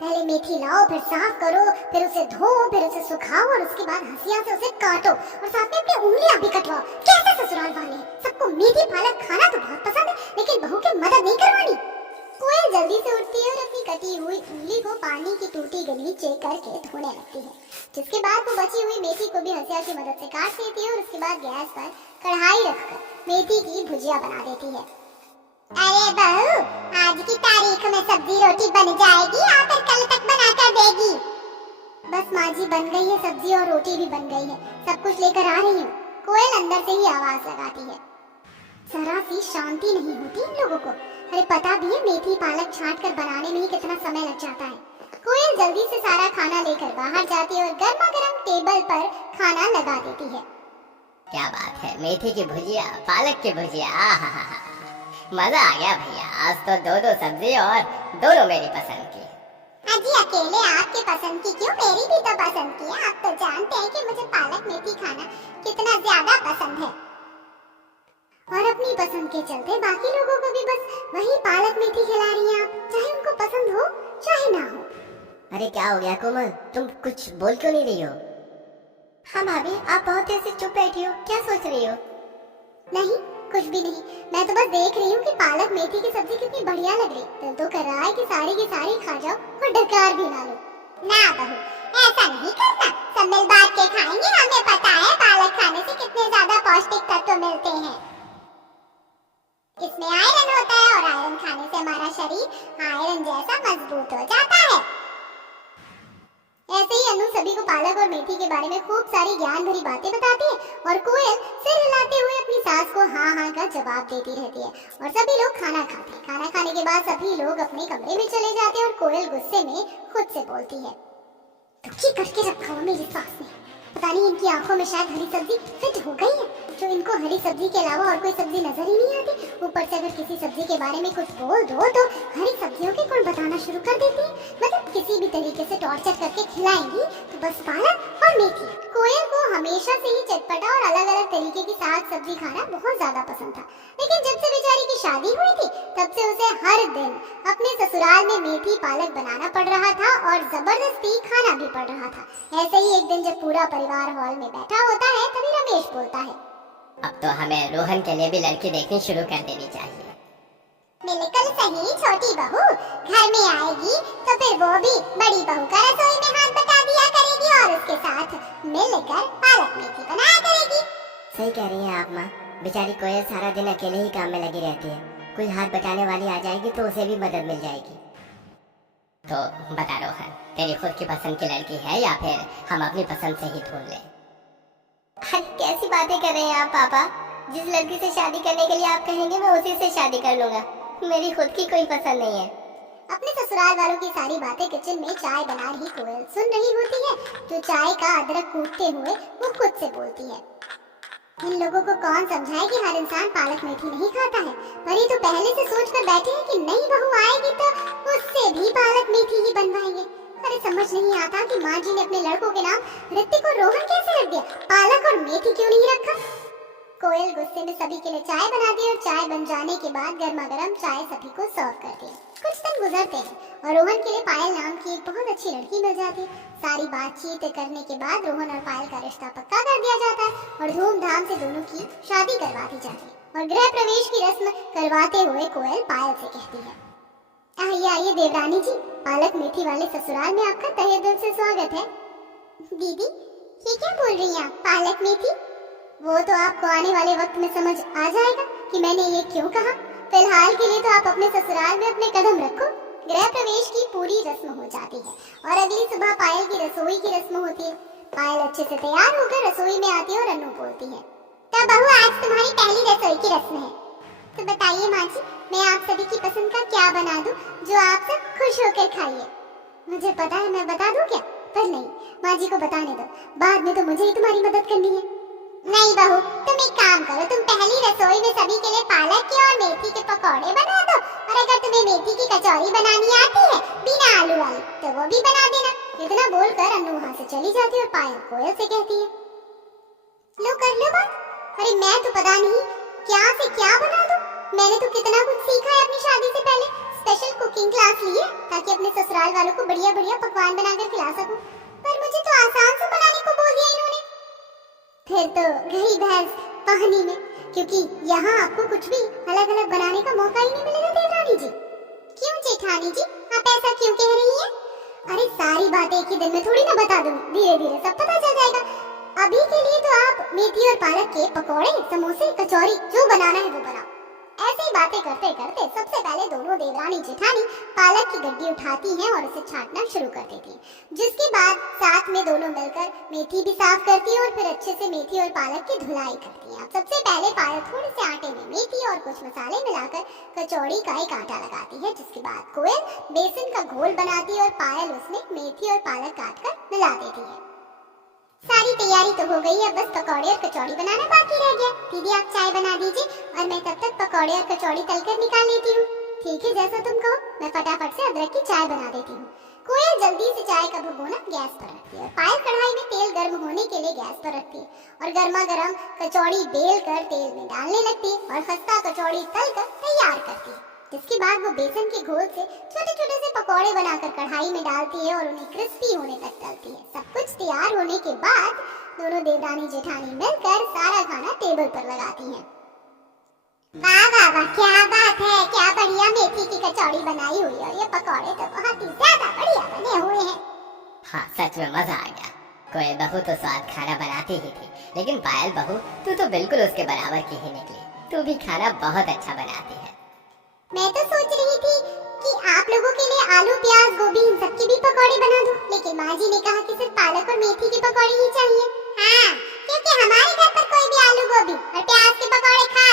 पहले मेथी लाओ, फिर साफ करो, फिर उसे धो, फिर उसे सुखाओ और उसके बाद हंसिया से उसे काटो और साथ में अपनी उंगलियां भी कटवाओ। कैसे ससुराल वाले हैं, सबको मेथी पालक खाना तो बहुत पसंद है, लेकिन बहू की मदद नहीं करवानी। कोयल जल्दी से उठती है और अपनी कटी हुई उंगली को पानी की टूटी गली चेक करके धोने लगती है, जिसके बाद वो बची हुई मेथी को भी हंसिया की मदद से काट देती है और उसके बाद गैस पर कढ़ाई रखकर मेथी की भुजिया बना देती है। अरे बहू, आज की तारीख में सब्जी रोटी बन जाएगी या फिर कल तक बना कर देगी? बस माँ जी, बन गई है सब्जी और रोटी भी बन गई है, सब कुछ लेकर आ रही हूँ। कोयल अंदर से ही आवाज लगाती है। जरा सी शांति नहीं होती इन लोगों को। अरे पता भी है मेथी पालक छांट कर बनाने में ही कितना समय लग जाता है। कोयल जल्दी से सारा खाना लेकर बाहर जाती है और गर्मा गर्म टेबल पर खाना लगा देती है। क्या बात है, मेथी की भुजिया, पालक की भुजिया, आहा, मजा आ गया भैया। आज तो दो दो सब्जी और दोनों मेरी पसंद की। अजी अकेले आपके पसंद की क्यों, मेरी भी तो पसंद की है। आप तो जानते हैं कि मुझे पालक मेथी खाना कितना ज्यादा पसंद है और अपनी पसंद के चलते बाकी लोगों को भी बस वही पालक मेथी खिला रही हैं आप, चाहे उनको पसंद हो चाहे ना हो। अरे क्या हो गया कोमल, तुम कुछ बोल क्यों नहीं रही हो? हाँ भाभी, आप बहुत देर से चुप बैठी हो, क्या सोच रही हो? नहीं, कुछ भी नहीं, मैं तो बस देख रही हूँ कि पालक मेथी की सब्जी कितनी बढ़िया लग रही। दिल तो कर रहा है कि सारी की सारी खा जाओ और डकार भी ना लो। ना बहू, ऐसा नहीं करना, सब मिल बांट के खाएंगे। हमें पता है पालक खाने से कितने ज्यादा पौष्टिक तत्व मिलते हैं। इसमें आयरन होता है और आयरन खाने से हमारा शरीर आयरन जैसा मजबूत हो जाता है। ऐसे ही अनु सभी को पालक और मेथी के बारे में खूब सारी ज्ञान भरी बातें बताती है और कोयल सिर हिलाते हुए अपनी सास को हाँ हाँ का जवाब देती रहती है और सभी लोग खाना खाते हैं। खाना खाने के बाद सभी लोग अपने कमरे में चले जाते हैं और कोयल गुस्से में खुद से बोलती है, दुखी करके रखा हो मेरी सास ने, पता नहीं इनकी आंखों में शायद हरी सब्जी फिट हो गई है, जो इनको हरी सब्जी के अलावा और कोई सब्जी नजर ही नहीं आती। ऊपर से अगर किसी सब्जी के बारे में कुछ बोल दो तो हरी सब्जियों के गुण बताना शुरू कर देती है। मतलब किसी भी तरीके से टॉर्चर करके खिलाएंगी तो बस पालक और मेथी। कोयल को हमेशा से ही चटपटा और अलग अलग तरीके की साग सब्जी खाना बहुत ज्यादा पसंद था, लेकिन जब से बेचारी की शादी हुई थी तब से उसे हर दिन अपने ससुराल में मेथी पालक बनाना पड़ रहा था और जबरदस्ती खाना भी पड़ रहा था। ऐसे ही एक दिन जब पूरा परिवार हॉल में बैठा होता है तभी रमेश बोलता है, अब तो हमें रोहन के लिए भी लड़की देखनी शुरू कर देनी चाहिए। बिल्कुल सही, छोटी बहू घर में आएगी तो फिर वो भी बड़ी बहू का रसोई में हाथ बटा दिया करेगी और उसके साथ मिलकर पालक मेथी बनाया करेगी। सही कह रही हैं आप माँ, बेचारी कोयल सारा दिन अकेले ही काम में लगी रहती है, कोई हाथ बटाने वाली आ जाएगी तो उसे भी मदद मिल जाएगी। तो बता रोहन, तेरी खुद की पसंद की लड़की है या फिर हम अपनी पसंद से ही ढूंढ लें? अरे कैसी बातें कर रहे हैं आप पापा, जिस लड़की से शादी करने के लिए आप कहेंगे मैं उसी से शादी कर लूंगा, मेरी खुद की कोई पसंद नहीं है। अपने ससुराल वालों की सारी बातें किचन में चाय बना रही कोयल सुन रही होती है, जो चाय का अदरक कूटते हुए वो खुद से बोलती है, इन लोगों को कौन समझाए कि हर इंसान पालक मेथी नहीं खाता है, पर ये तो पहले से सोच कर बैठे हैं कि नई बहू आएगी तो उससे भी पालक मेथी ही बनवाएंगे। अरे समझ नहीं आता कि माँ जी ने अपने लड़कों के नाम ऋतिक और रोहन कैसे रख दिया, पालक और मेथी क्यों नहीं रखा। कोयल गुस्से में सभी के लिए चाय बना दी और चाय बन जाने के बाद गर्मा गर्म चाय सभी को सर्व करती है। कुछ दिन गुजरते हैं और रोहन के लिए पायल नाम की एक बहुत अच्छी लड़की मिल जाती है। सारी बातचीत करने के बाद रोहन और पायल का रिश्ता पक्का कर दिया जाता है और धूमधाम से दोनों की शादी करवा दी जाती है। और गृह प्रवेश की रस्म करवाते हुए कोयल पायल से कहती है, आइए आइए देवरानी जी, पालक मेथी वाले ससुराल में आपका तहे दिल से स्वागत है। दीदी ये क्या बोल रही हैं आप, पालक मेथी? वो तो आपको आने वाले वक्त में समझ आ जाएगा कि मैंने ये क्यों कहा। फिलहाल के लिए तो आप अपने ससुराल में अपने कदम रखो। गृह प्रवेश की पूरी रस्म हो जाती है और अगली सुबह पायल की रसोई की रस्म होती है। पायल अच्छे से तैयार होकर रसोई में आती है और अनु बोलती है, तो बहू आज तुम्हारी पहली रसोई की रस्म है, तो बताइए माँ जी मैं आप सभी की पसंद का क्या बना दूं जो आप सब खुश होकर खाइए। मुझे पता है मैं बता दूं क्या, पर नहीं, माँ जी को बताने दो, बाद में तो मुझे ही तुम्हारी मदद करनी है। नहीं बहू, तुम एक काम करो, तुम पहली रसोई में सभी के लिए पालक के और मेथी के पकौड़े बना दो और अगर तुम्हें मेथी की कचौरी बनानी आती है बिना आलू वाली तो वो भी बना देना। इतना बोलकर अनु वहाँ से चली जाती है और पायल कोयल से कहती है, लो कर लो बात। अरे मैं तो पता नहीं क्या से क्या बना दूं, मैंने तो कितना कुछ सीखा है अपनी शादी से पहले, स्पेशल कुकिंग क्लास ली है ताकि अपने ससुराल वालों को बढ़िया बढ़िया पकवान बनाकर खिला सकूं, पर मुझे तो आसान से बनाने को बोल दिया इन्होंने। फिर तो गई भैंस पानी में, क्योंकि यहाँ आपको कुछ भी अलग अलग बनाने का मौका ही नहीं मिलेगा देवरानी जी। क्यों जेठानी जी, आप ऐसा क्यों कह रही हैं? अरे सारी बातें एक ही दिन में थोड़ी ना बता दूंगी, धीरे धीरे सब पता चल जाएगा। अभी के लिए तो आप मेथी और पालक के पकौड़े, समोसे, कचौरी जो बनाना है वो बनाओ। ऐसे ही बातें करते करते सबसे पहले दोनों देवरानी जेठानी पालक की गड्डी उठाती हैं और उसे छांटना शुरू कर देती हैं, जिसके बाद साथ में दोनों मिलकर मेथी भी साफ करती हैं और फिर अच्छे से मेथी और पालक की धुलाई करती हैं। सबसे पहले पायल थोड़े से आटे में मेथी और कुछ मसाले मिलाकर कचौड़ी का एक आटा लगाती है, जिसके बाद कोयल बेसन का घोल बनाती है और पायल उसमें मेथी और पालक काटकर मिला देती है। सारी तैयारी तो हो गई है, बस पकौड़े और कचौड़ी बनाना बाकी रह गया। दीदी आप चाय बना दीजिए और मैं तब तक पकौड़े और कचौड़ी तलकर निकाल लेती हूँ। ठीक है, जैसा तुम कहो, मैं फटाफट से अदरक की चाय बना देती हूँ। कोयल जल्दी से चाय का भगोना गैस पर रखती है और पायल कढ़ाई में तेल गर्म होने के लिए गैस पर रखती है और गर्मा गर्म कचौड़ी बेल कर तेल में डालने लगती है और खस्ता कचौड़ी तल कर तैयार करती है। जिसके बाद वो बेसन के घोल से छोटे छोटे से पकौड़े बनाकर कढ़ाई में डालती है और उन्हें क्रिस्पी होने तक तलती है। सब कुछ तैयार होने के बाद दोनों देवरानी जेठानी मिलकर सारा खाना टेबल पर लगाती हैं। वाह वाह वाह, क्या बात है, क्या बढ़िया मेथी की कचौड़ी बनाई हुई है और ये पकौड़े तो बहुत ही ज्यादा बढ़िया बने हुए हैं। हाँ सच में मजा आ गया। कोयल बहू तो स्वाद खाना बनाती ही थी, लेकिन पायल बहू तू तो बिल्कुल उसके बराबर की ही निकली। तू भी खाना बहुत अच्छा बनाती है। मैं तो सोच रही थी कि आप लोगों के लिए आलू, प्याज, गोभी इन सबके भी पकौड़े बना दूं, लेकिन माँ जी ने कहा कि सिर्फ पालक और मेथी के पकौड़े ही चाहिए। हाँ, क्योंकि हमारे घर पर कोई भी आलू, गोभी और प्याज के पकौड़े खा